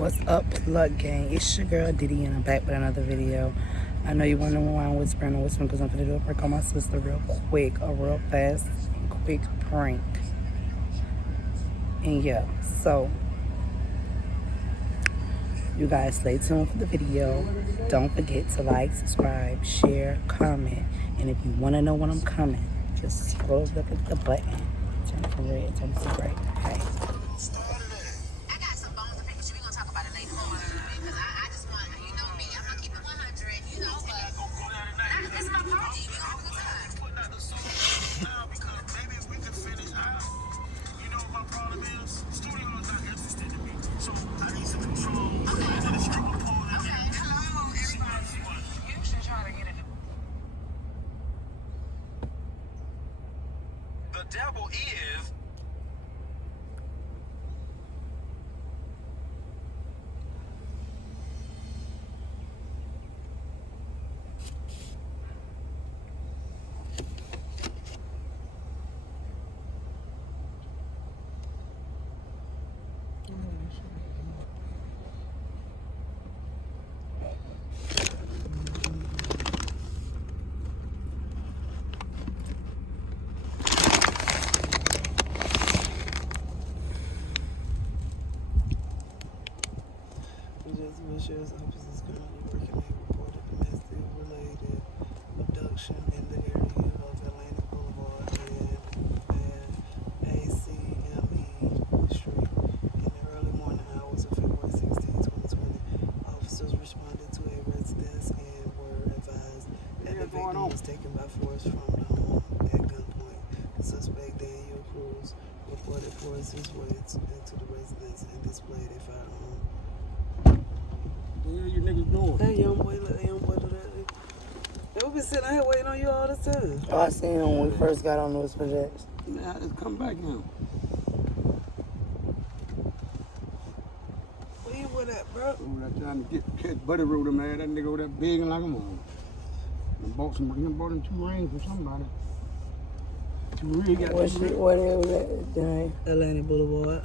What's up, Plug Gang? It's your girl Diddy, and I'm back with another video. I know you're wondering why I'm whispering because I'm going to do a prank on my sister real quick, a real fast, quick prank. And yeah, so you guys stay tuned for the video. Don't forget to like, subscribe, share, comment, and if you want to know when I'm coming, just scroll up at the button. Turn it from red, turn it to gray. Okay. The devil is... Vicious officers currently working a reported domestic related abduction in the area of Atlantic Boulevard and ACME Street in the early morning hours of February 16, 2020. Officers responded to a residence and were advised that the victim was taken by force from the home at gunpoint. The suspect, Daniel Cruz, reported forced his way into the residence and displayed a firearm. What the hell you niggas doing? That young boy, let that young boy do that. They been sitting out here waiting on you all the time. Oh, I seen him when we first got on those projects. Man, I just come back now. Where you with that, bro? Over there trying to catch Buddy Rooter, man. That nigga over there begging like a mom. I bought him 2 rings from somebody. 2 rings, got 2 rings. What was that doing? Atlantic Boulevard.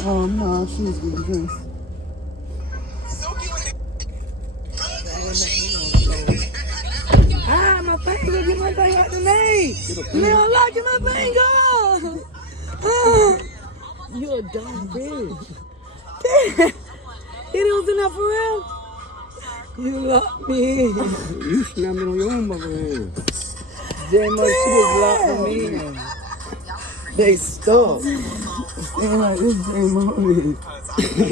Oh no, she's getting dressed. Ah, my finger, get my thing out the name. Now locking my finger. Ah, you a dumb bitch. Damn. It was in there for real? You locked me in. You snapped it on your own mother hand. Damn, she just locked me in. They stuck. Damn, like this damn movie.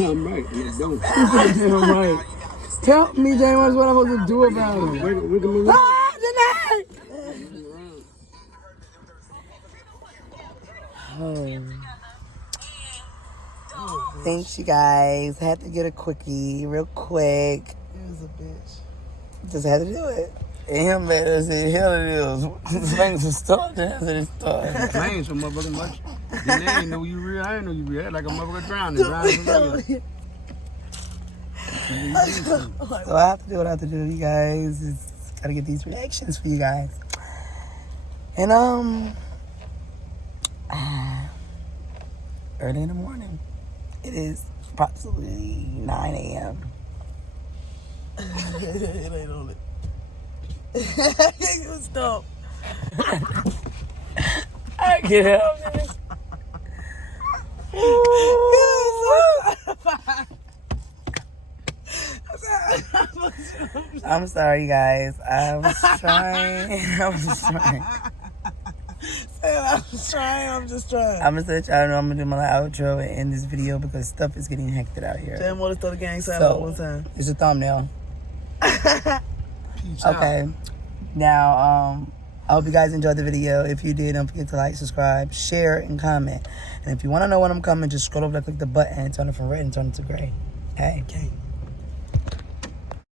I'm right, you don't. Damn right. Help me, James, what I'm supposed to do about it. Look at me. Ah, tonight! Thanks, you guys. Had to get a quickie real quick. He was a bitch. Just had to do it. And him mad as hell it is. His fingers are stuck there as it started. I ain't so motherfucking much. Then I ain't know you real. I ain't know you real. Like a motherfucker drowning. So I have to do what I have to do, you guys. Just gotta get these reactions for you guys. And early in the morning. It is approximately 9 a.m. It ain't on it. Stop. Get out. I'm sorry, guys. I was trying. I'm just trying. I'm gonna let y'all know I'm gonna do my outro and end this video because stuff is getting hectic out here. Tell them what the gang sign So, one time. it's a thumbnail. Peace out. Okay. Now, I hope you guys enjoyed the video. If you did, don't forget to like, subscribe, share, and comment. And if you want to know when I'm coming, just scroll over there, click the button, and turn it from red and turn it to gray. Hey. Okay.